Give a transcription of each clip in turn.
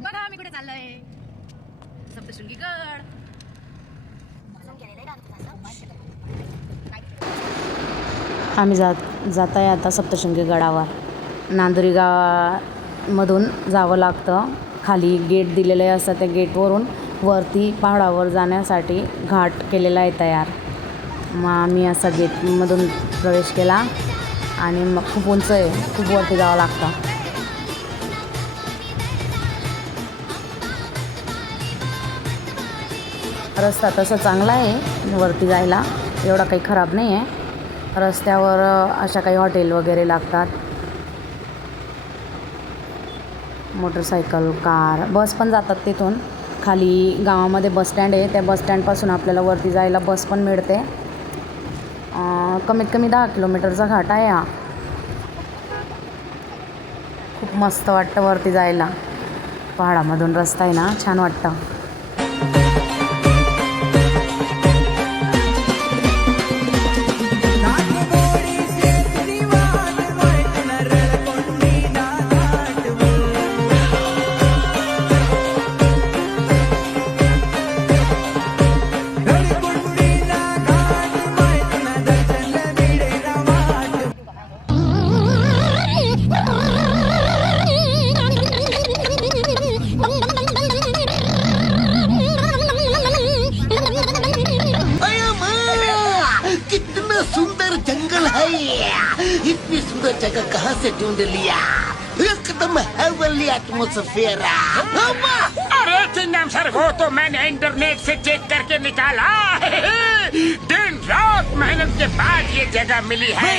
बघा आम्ही कुठे चाललोय, सप्तशृंगी गड. आम्ही जात आहे आता सप्तशृंगी गडावर. नांदुरी गावामधून जावं लागतं. खाली गेट दिलेले असतं, त्या गेटवरून वरती पहाडावर जाण्यासाठी घाट केलेला आहे तयार. मग आम्ही असा गेटमधून प्रवेश केला आणि मग खूप उंच आहे, खूप वरती जावं लागतं. रस्ता तसा चांगला आहे वरती जायला, एवढा काही खराब नाही आहे. रस्त्यावर अशा काही हॉटेल वगैरे लागतात, मोटरसायकल, कार, बस पण जातात तिथून. खाली गावामध्ये बस स्टँड आहे, त्या बस स्टँडपासून आपल्याला वरती जायला बस पण मिळते. कमीत कमी 10 किलोमीटरचा घाट आहे हा. खूप मस्त वाटतं वरती जायला, पहाडामधून रस्ता आहे ना, छान वाटतं. इतनी सुंदर जगह कहाँ से ढूंढ लिया, एकदम हेवनली एटमॉस्फेयर. अरे चिंगम सर, वो तो मैंने इंटरनेट से चेक करके निकाला. दिन रात मेहनत के बाद ये जगह मिली है.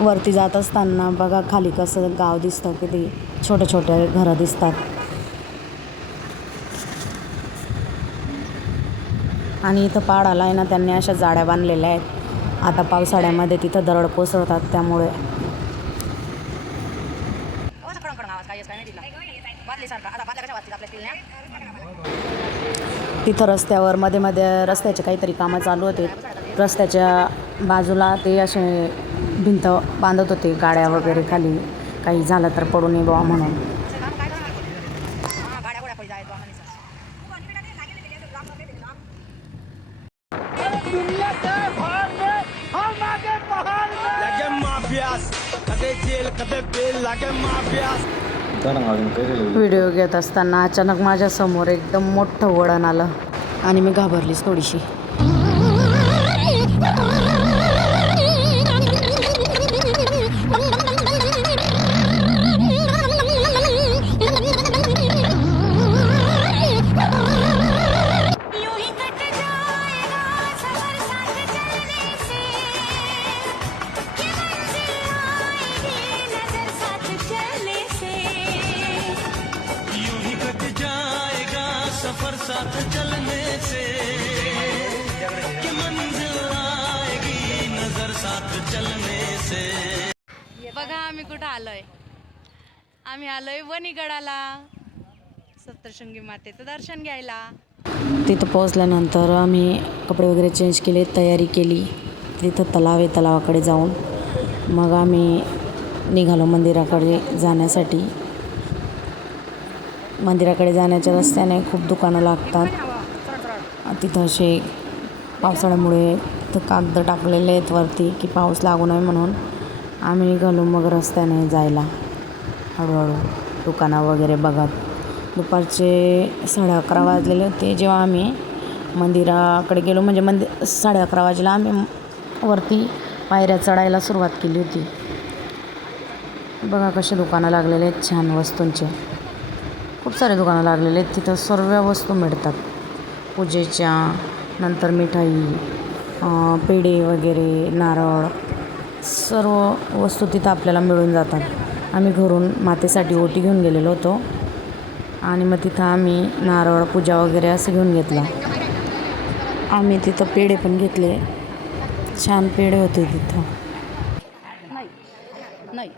वरती जात असताना बघा खाली कसं गाव दिसतं, किती छोटे छोटे घरं दिसतात. आणि इथं पहाडाला आहे ना, त्यांनी अशा जाड्या बांधलेल्या आहेत. आता पावसाळ्यामध्ये तिथं दरड कोसळतात, त्यामुळे तिथं रस्त्यावर मध्ये मध्ये रस्त्याचे काहीतरी कामं चालू होते. रस्त्याच्या बाजूला ते असे भिंत बांधत होते, गाड्या वगैरे खाली काही झालं तर पडू नये बुवा म्हणून. व्हिडिओ घेत असताना अचानक माझ्यासमोर एकदम मोठं वळण आलं आणि मी घाबरलीच थोडीशी. साथ चलने से कि मंजिल आएगी नजर साथ चलने से. बघा आम्ही कुठं आलोय, आम्ही आलोय वणीगडाला, सप्तशृंगी मातेचं दर्शन घ्यायला. तिथं पोहोचल्यानंतर आम्ही कपडे वगैरे चेंज केले, तयारी केली. तिथं तलाव आहे, तलावाकडे जाऊन मग आम्ही निघालो मंदिराकडे जाण्यासाठी. मंदिराकडे जाण्याच्या रस्त्याने खूप दुकानं लागतात. तिथं असे पावसाळ्यामुळे तिथं कागद टाकलेले आहेत वरती की पाऊस लागू नये म्हणून. आम्ही निघालो मग रस्त्याने जायला हळूहळू, दुकानं वगैरे बघत. दुपारचे 11:30 वाजलेले होते जेव्हा आम्ही मंदिराकडे गेलो. म्हणजे 11:30 वाजेला आम्ही वरती पायऱ्या चढायला सुरुवात केली होती. बघा कसे दुकानं लागलेले आहेत छान वस्तूंचे, खूप सारे दुकानं लागलेले आहेत. तिथं सर्व वस्तू मिळतात पूजेच्या, नंतर मिठाई, पेढे वगैरे, नारळ, सर्व वस्तू तिथं आपल्याला मिळून जातात. आम्ही घरून मातेसाठी ओटी घेऊन गेलेलो होतो आणि मग तिथं आम्ही नारळ, पूजा वगैरे असं घेऊन घेतलं. आम्ही तिथं पेढे पण घेतले, छान पेढे होते तिथं. नाही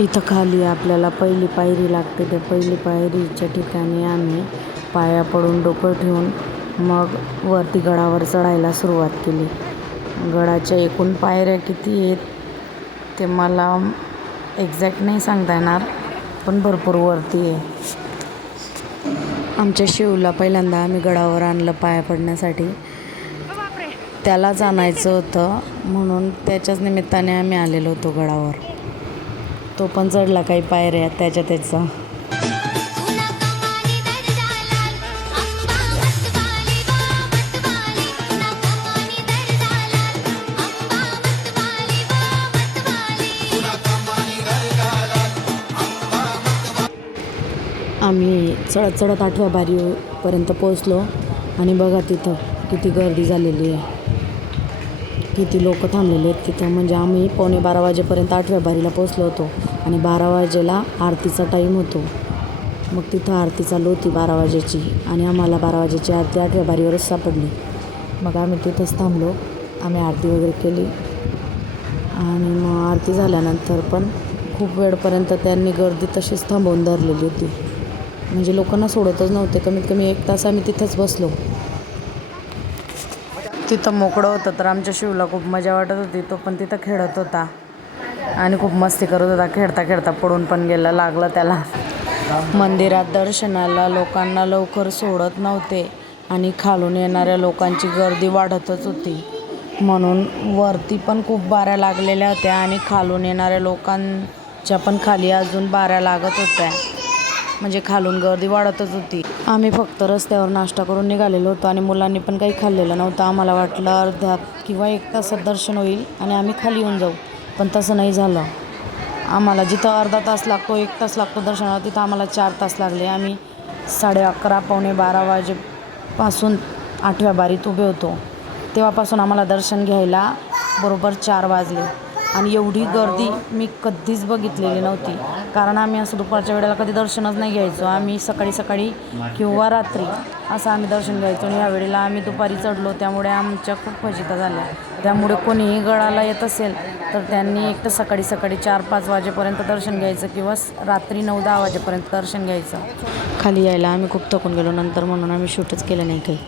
इथं खाली आपल्याला पहिली पायरी लागते. त्या पहिली पायरीच्या ठिकाणी आम्ही पाया पडून डोकं ठेवून मग वरती गडावर चढायला सुरुवात केली. गडाच्या एकूण पायऱ्या किती आहेत ते मला एक्झॅक्ट नाही सांगता येणार, पण भरपूर वरती आहे. आमच्या शिवला पहिल्यांदा आम्ही गडावर आणलं पाया पडण्यासाठी. त्यालाच आणायचं होतं म्हणून त्याच्याच निमित्ताने आम्ही आलेलो होतो गडावर. तो पण चढला काही पायऱ्या त्याचा. आम्ही चढत 8व्या बारीपर्यंत पोचलो आणि बघा तिथं किती गर्दी झालेली आहे, किती लोक थांबलेले आहेत तिथं. म्हणजे आम्ही 11:45 वाजेपर्यंत 8व्या बारीला पोचलो होतो आणि 12 वाजेला आरतीचा टाईम होतो. मग तिथं आरती चालू होती 12 वाजेची आणि आम्हाला 12 वाजेची आरती 8व्या बारीवरच सापडली. मग आम्ही तिथंच थांबलो. आम्ही आरती वगैरे केली आणि मग आरती झाल्यानंतर पण खूप वेळपर्यंत त्यांनी गर्दी तशीच थांबवून धरलेली होती. म्हणजे लोकांना सोडतच नव्हते. कमीत कमी 1 तास आम्ही तिथंच बसलो. तिथं मोकळं होतं तर आमच्या शिवला खूप मजा वाटत होती. तो पण तिथं खेळत होता आणि खूप मस्ती करत होता. खेळता पडून पण गेला, लागलं त्याला. मंदिरात दर्शनाला लोकांना लवकर सोडत नव्हते आणि खालून येणाऱ्या लोकांची गर्दी वाढतच होती. म्हणून वरती पण खूप बाऱ्या लागलेल्या होत्या आणि खालून येणाऱ्या लोकांच्या पण खाली अजून बाऱ्या लागत होत्या. म्हणजे खालून गर्दी वाढतच होती. आम्ही फक्त रस्त्यावर नाश्ता करून निघालेलो होतो आणि मुलांनी पण काही खाल्लेलं नव्हतं. आम्हाला वाटलं अर्ध्या किंवा 1 तासात दर्शन होईल आणि आम्ही खाली येऊन जाऊ, पण तसं नाही झालं. आम्हाला जिथं अर्धा तास लागतो 1 तास लागतो दर्शनाला, तिथं आम्हाला 4 तास लागले. आम्ही 11:30 पावणे 12 वाजेपासून 8व्या बारीत उभे होतो. तेव्हापासून आम्हाला दर्शन घ्यायला बरोबर 4 वाजले आणि एवढी गर्दी मी कधीच बघितलेली नव्हती. कारण आम्ही असं दुपारच्या वेळेला कधी दर्शनच नाही घ्यायचो. आम्ही सकाळी किंवा रात्री असं आम्ही दर्शन घ्यायचो आणि यावेळेला आम्ही दुपारी चढलो, त्यामुळे आमच्या खूप फजिता झाल्या. त्यामुळे कोणीही गडाला येत असेल तर त्यांनी एक तर सकाळी 4-5 वाजेपर्यंत दर्शन घ्यायचं किंवा रात्री 9-10 वाजेपर्यंत दर्शन घ्यायचं. खाली यायला आम्ही खूप थकून गेलो नंतर, म्हणून आम्ही शूटच केलं नाही काही.